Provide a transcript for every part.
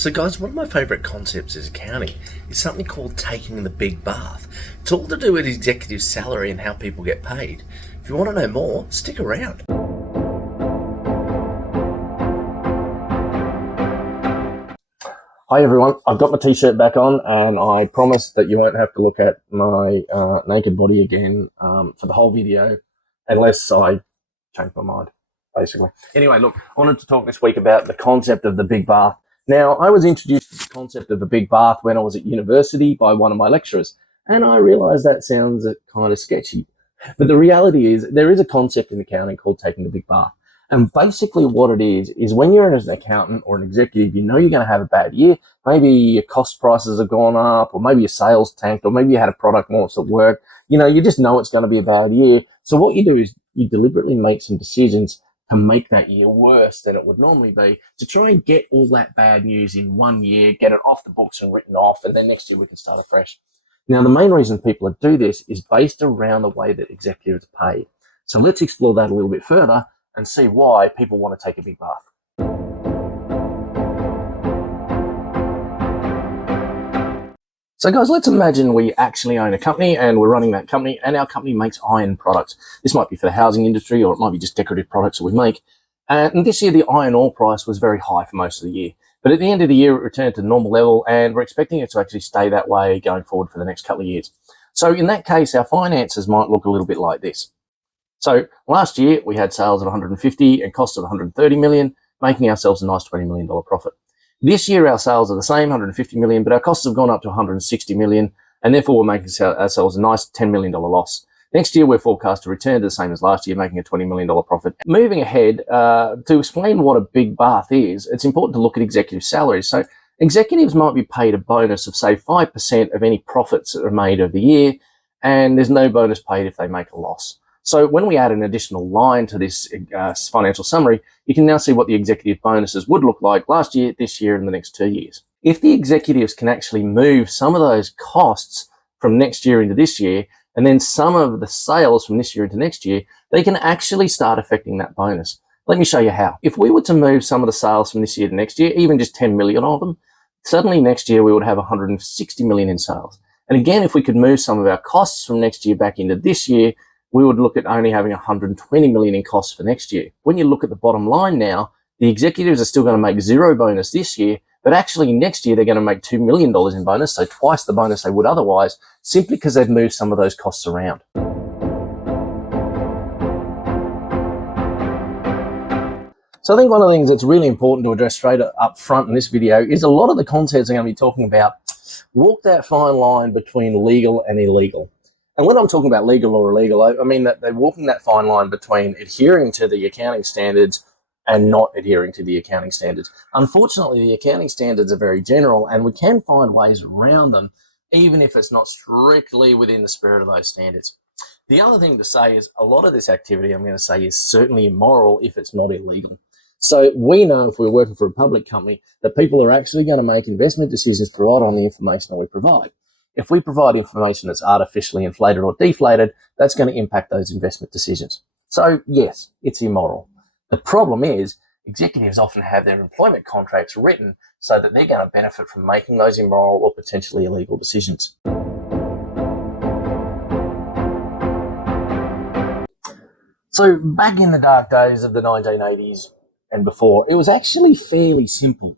So guys, one of my favourite concepts is accounting is something called taking the big bath. It's all to do with executive salary and how people get paid. If you want to know more, stick around. Hi everyone, I've got my t-shirt back on and I promise that you won't have to look at my naked body again for the whole video unless I change my mind, basically. Anyway, look, I wanted to talk this week about the concept of the big bath. Now, I was introduced to the concept of the big bath when I was at university by one of my lecturers, and I realised that sounds kind of sketchy. But the reality is there is a concept in accounting called taking the big bath. And basically what it is when you're an accountant or an executive, you know you're going to have a bad year. Maybe your cost prices have gone up, or maybe your sales tanked, or maybe you had a product launch that worked. You know, you just know it's going to be a bad year. So what you do is you deliberately make some decisions to make that year worse than it would normally be, to try and get all that bad news in 1 year, get it off the books and written off, and then next year we can start afresh. Now, the main reason people do this is based around the way that executives are paid. So let's explore that a little bit further and see why people want to take a big bath. So guys, let's imagine we actually own a company and we're running that company, and our company makes iron products. This might be for the housing industry, or it might be just decorative products that we make. And this year the iron ore price was very high for most of the year. But at the end of the year it returned to normal level, and we're expecting it to actually stay that way going forward for the next couple of years. So in that case, our finances might look a little bit like this. So last year we had sales of 150 and costs of 130 million, making ourselves a nice $20 million profit. This year our sales are the same, 150 million, but our costs have gone up to 160 million, and therefore we're making ourselves a nice $10 million loss. Next year we're forecast to return to the same as last year, making a $20 million profit. Moving ahead, to explain what a big bath is, it's important to look at executive salaries. So executives might be paid a bonus of, say, 5% of any profits that are made of the year, and there's no bonus paid if they make a loss. So when we add an additional line to this financial summary, you can now see what the executive bonuses would look like last year, this year, and the next 2 years. If the executives can actually move some of those costs from next year into this year, and then some of the sales from this year into next year, they can actually start affecting that bonus. Let me show you how. If we were to move some of the sales from this year to next year, even just 10 million of them, suddenly next year we would have 160 million in sales. And again, if we could move some of our costs from next year back into this year, we would look at only having 120 million in costs for next year. When you look at the bottom line now, the executives are still going to make zero bonus this year, but actually next year they're going to make $2 million in bonus, so twice the bonus they would otherwise, simply because they've moved some of those costs around. So I think one of the things that's really important to address straight up front in this video is a lot of the concepts I'm going to be talking about walk that fine line between legal and illegal. And when I'm talking about legal or illegal, I mean that they're walking that fine line between adhering to the accounting standards and not adhering to the accounting standards. Unfortunately, the accounting standards are very general, and we can find ways around them, even if it's not strictly within the spirit of those standards. The other thing to say is a lot of this activity, I'm going to say, is certainly immoral if it's not illegal. So we know, if we're working for a public company, that people are actually going to make investment decisions to rely on the information that we provide. If we provide information that's artificially inflated or deflated, that's going to impact those investment decisions. So yes, it's immoral. The problem is executives often have their employment contracts written so that they're going to benefit from making those immoral or potentially illegal decisions. So back in the dark days of the 1980s and before, it was actually fairly simple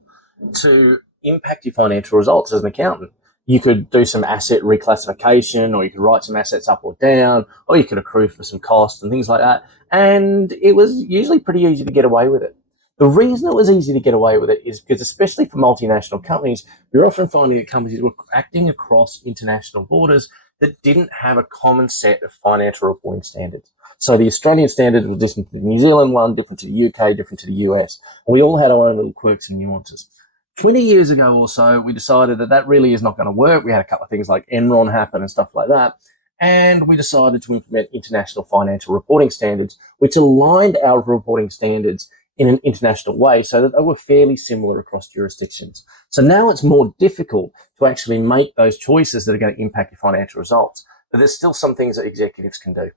to impact your financial results as an accountant. You could do some asset reclassification, or you could write some assets up or down, or you could accrue for some costs and things like that. And it was usually pretty easy to get away with it. The reason it was easy to get away with it is because, especially for multinational companies, you're often finding that companies were acting across international borders that didn't have a common set of financial reporting standards. So the Australian standard was different to the New Zealand one, different to the UK, different to the US. And we all had our own little quirks and nuances. 20 years ago or so, we decided that that really is not going to work. We had a couple of things like Enron happen and stuff like that. And we decided to implement international financial reporting standards, which aligned our reporting standards in an international way so that they were fairly similar across jurisdictions. So now it's more difficult to actually make those choices that are going to impact your financial results. But there's still some things that executives can do.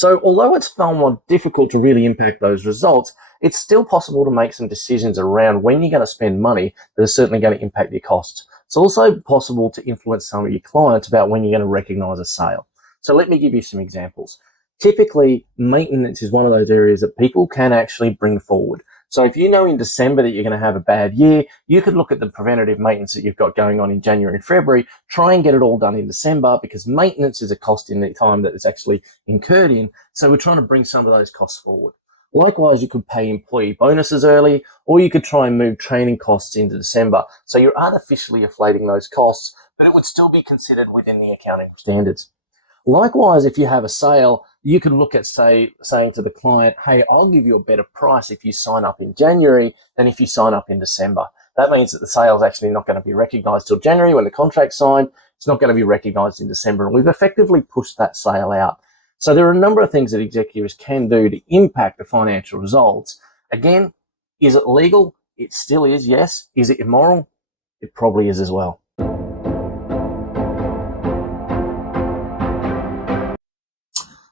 So although it's somewhat difficult to really impact those results, it's still possible to make some decisions around when you're going to spend money that are certainly going to impact your costs. It's also possible to influence some of your clients about when you're going to recognize a sale. So let me give you some examples. Typically, maintenance is one of those areas that people can actually bring forward. So if you know in December that you're going to have a bad year, you could look at the preventative maintenance that you've got going on in January and February, try and get it all done in December, because maintenance is a cost in the time that it's actually incurred in. So we're trying to bring some of those costs forward. Likewise, you could pay employee bonuses early, or you could try and move training costs into December. So you're artificially inflating those costs, but it would still be considered within the accounting standards. Likewise, if you have a sale, you could look at saying to the client, hey, I'll give you a better price if you sign up in January than if you sign up in December. That means that the sale is actually not going to be recognized till January when the contract's signed. It's not going to be recognized in December. And we've effectively pushed that sale out. So there are a number of things that executives can do to impact the financial results. Again, is it legal? It still is, yes. Is it immoral? It probably is as well.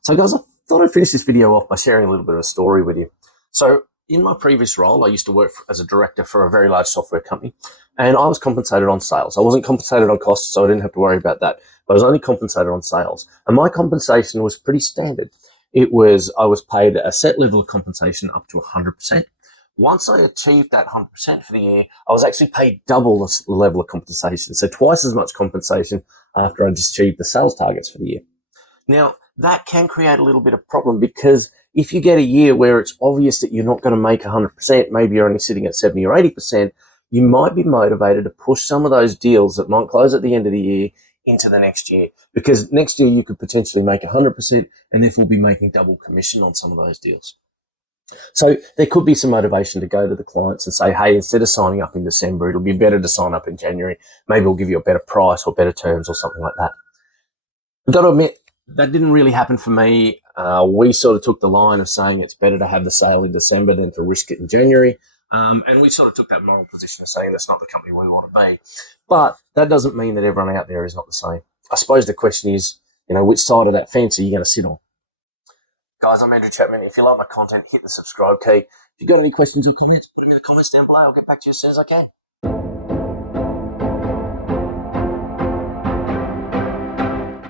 So guys, I thought I'd finish this video off by sharing a little bit of a story with you. So in my previous role, I used to work as a director for a very large software company, and I was compensated on sales. I wasn't compensated on costs, so I didn't have to worry about that. But I was only compensated on sales. And my compensation was pretty standard. I was paid a set level of compensation up to 100%. Once I achieved that 100% for the year, I was actually paid double the level of compensation. So twice as much compensation after I just achieved the sales targets for the year. Now, that can create a little bit of problem, because if you get a year where it's obvious that you're not going to make 100%, maybe you're only sitting at 70 or 80%, you might be motivated to push some of those deals that might close at the end of the year into the next year, because next year you could potentially make 100% and therefore be making double commission on some of those deals. So there could be some motivation to go to the clients and say, hey, instead of signing up in December, it'll be better to sign up in January. Maybe we'll give you a better price or better terms or something like that. I've got to admit, that didn't really happen for me. We sort of took the line of saying it's better to have the sale in December than to risk it in January. And we sort of took that moral position of saying that's not the company we want to be. But that doesn't mean that everyone out there is not the same. I suppose the question is, which side of that fence are you going to sit on? Guys, I'm Andrew Chapman. If you like my content, hit the subscribe key. If you've got any questions or comments, put them in the comments down below. I'll get back to you as soon as I can.